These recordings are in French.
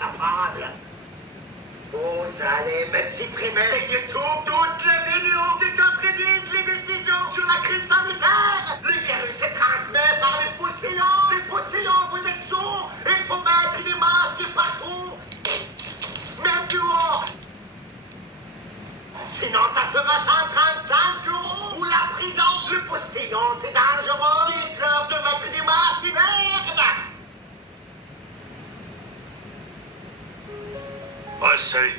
capable. Vous allez me supprimer YouTube toutes les vidéos qui contredisent les décisions sur la crise sanitaire. Le virus se transmet par les poussillons. Les poussillons, vous êtes sourds. Il faut mettre des masques partout. Même dehors. Sinon, ça sera 135 euros ou la prison. Le postillon, c'est dangereux. Dites-leur de mettre des masques, merde. Ouais, salut.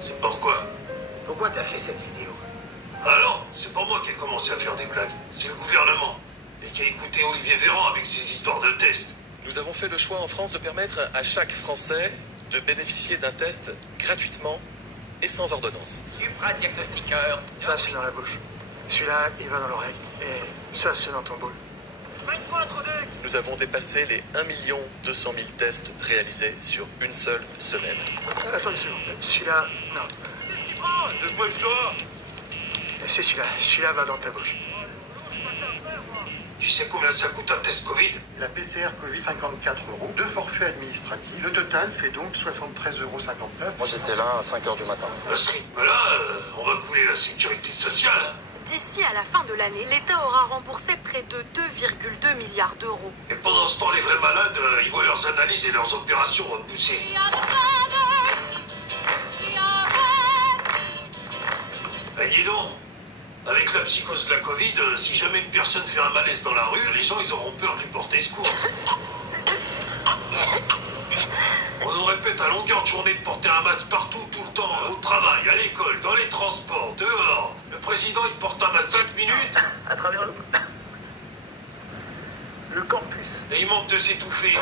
C'est pourquoi? Pourquoi t'as fait cette vidéo? Ah non, c'est pas moi qui ai commencé à faire des blagues. C'est le gouvernement. Et qui a écouté Olivier Véran avec ses histoires de tests. Nous avons fait le choix en France de permettre à chaque Français de bénéficier d'un test gratuitement et sans ordonnance. Supradiagnostiqueur. Ça, c'est dans la bouche. Celui-là, il va dans l'oreille. Et ça, c'est dans ton boule. Nous avons dépassé les 1 200 000 tests réalisés sur une seule semaine. Attends une seconde. Celui-là, non. Dépêche-toi. C'est celui-là. Celui-là va dans ta bouche. Tu sais combien ça coûte un test Covid? La PCR Covid, 54 €, 2 forfaits administratifs. Le total fait donc 73,59 €. Moi j'étais là à 5h du matin. À ce rythme-là, on va couler la sécurité sociale. D'ici à la fin de l'année, l'État aura remboursé près de 2,2 milliards d'euros. Et pendant ce temps, les vrais malades, ils voient leurs analyses et leurs opérations repoussées. Eh, dis donc, avec la psychose de la Covid, si jamais une personne fait un malaise dans la rue, les gens, ils auront peur de lui porter secours. On nous répète à longueur de journée de porter un masque partout, tout le temps, au travail, à l'école, dans les transports, dehors. Le président, il porte un masque 5 minutes. À travers le campus. Et il manque de s'étouffer.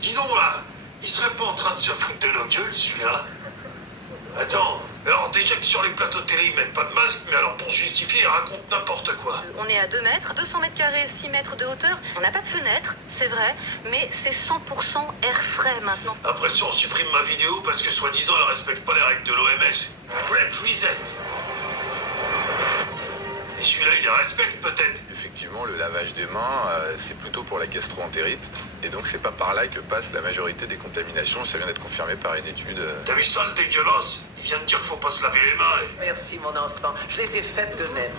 Dis donc là, il serait pas en train de se foutre de nos gueules, celui-là? Attends, alors déjà que sur les plateaux télé, ils mettent pas de masque, mais alors pour justifier, ils racontent n'importe quoi. On est à 2 mètres, 200 mètres carrés, 6 mètres de hauteur. On n'a pas de fenêtre, c'est vrai, mais c'est 100% air frais maintenant. Après ça, on supprime ma vidéo parce que soi-disant, elle respecte pas les règles de l'OMS. Great Reset. Et celui-là, il les respecte peut-être. Effectivement, le lavage des mains, c'est plutôt pour la gastro-entérite. Et donc c'est pas par là que passe la majorité des contaminations. Ça vient d'être confirmé par une étude. T'as vu ça, le dégueulasse? Il vient de dire qu'il faut pas se laver les mains. Merci, mon enfant. Je les ai faites de même.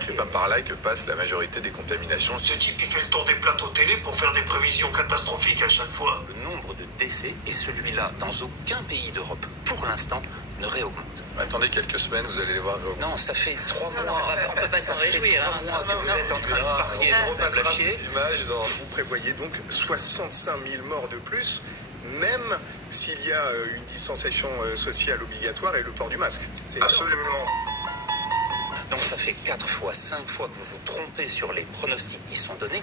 C'est pas par là que passe la majorité des contaminations. Ce type, il fait le tour des plateaux télé pour faire des prévisions catastrophiques à chaque fois. Le nombre de décès est celui-là dans aucun pays d'Europe, pour l'instant, ne réaugmente. Attendez quelques semaines, vous allez les voir. Non, ça fait 3 mois. On peut pas s'en réjouir. Ça fait 3 mois que vous êtes en train de parier, On de repassera lâcher. ces images dans... Vous prévoyez donc 65 000 morts de plus, même s'il y a une distanciation sociale obligatoire et le port du masque. C'est Absolument. Donc ça fait 4 fois, 5 fois que vous vous trompez sur les pronostics qui sont donnés.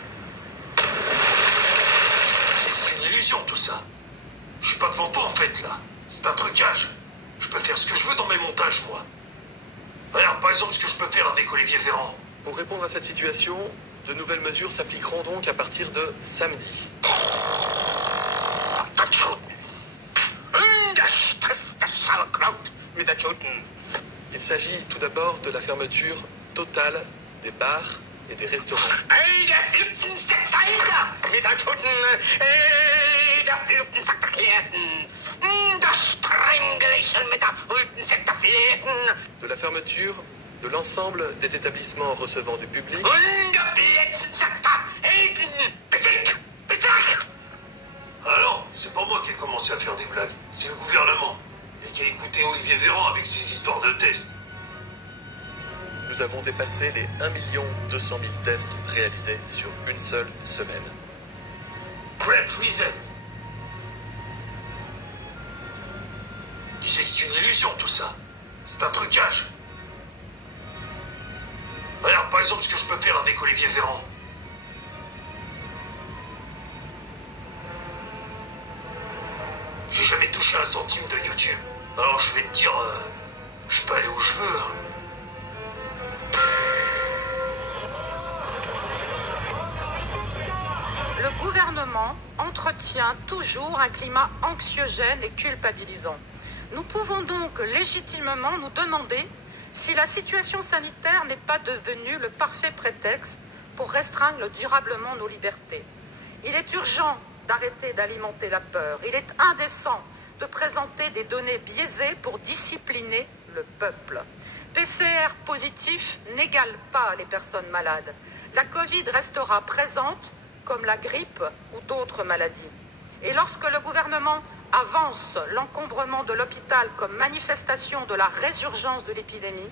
C'est une illusion tout ça. Je suis pas devant toi en fait là. C'est un trucage. Je peux faire ce que je veux dans mes montages, moi. Regarde par exemple ce que je peux faire avec Olivier Véran. Pour répondre à cette situation, de nouvelles mesures s'appliqueront donc à partir de samedi. Il s'agit tout d'abord de la fermeture totale des bars et des restaurants. De la fermeture de l'ensemble des établissements recevant du public. Ah non, c'est pas moi qui ai commencé à faire des blagues. C'est le gouvernement. Et qui a écouté Olivier Véran avec ses histoires de tests. Nous avons dépassé les 1 200 000 tests réalisés sur une seule semaine. Great Reset. Tu sais que c'est une illusion tout ça. C'est un trucage. Regarde par exemple ce que je peux faire avec Olivier Véran. J'ai jamais touché un centime de YouTube. Alors je vais te dire, je peux aller où je veux. Hein. Le gouvernement entretient toujours un climat anxiogène et culpabilisant. Nous pouvons donc légitimement nous demander si la situation sanitaire n'est pas devenue le parfait prétexte pour restreindre durablement nos libertés. Il est urgent d'arrêter d'alimenter la peur. Il est indécent de présenter des données biaisées pour discipliner le peuple. PCR positif n'égale pas les personnes malades. La Covid restera présente comme la grippe ou d'autres maladies. Et lorsque le gouvernement avance l'encombrement de l'hôpital comme manifestation de la résurgence de l'épidémie,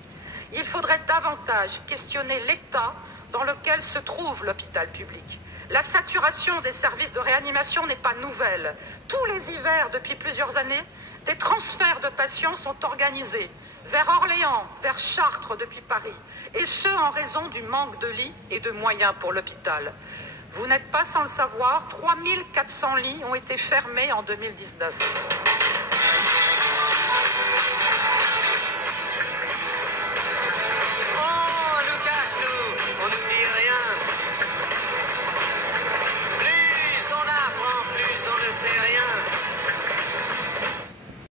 il faudrait davantage questionner l'état dans lequel se trouve l'hôpital public. La saturation des services de réanimation n'est pas nouvelle. Tous les hivers, depuis plusieurs années, des transferts de patients sont organisés vers Orléans, vers Chartres depuis Paris, et ce en raison du manque de lits et de moyens pour l'hôpital. Vous n'êtes pas sans le savoir, 3400 lits ont été fermés en 2019. Oh, Lucas, on ne dit rien. Plus on apprend, plus on ne sait rien.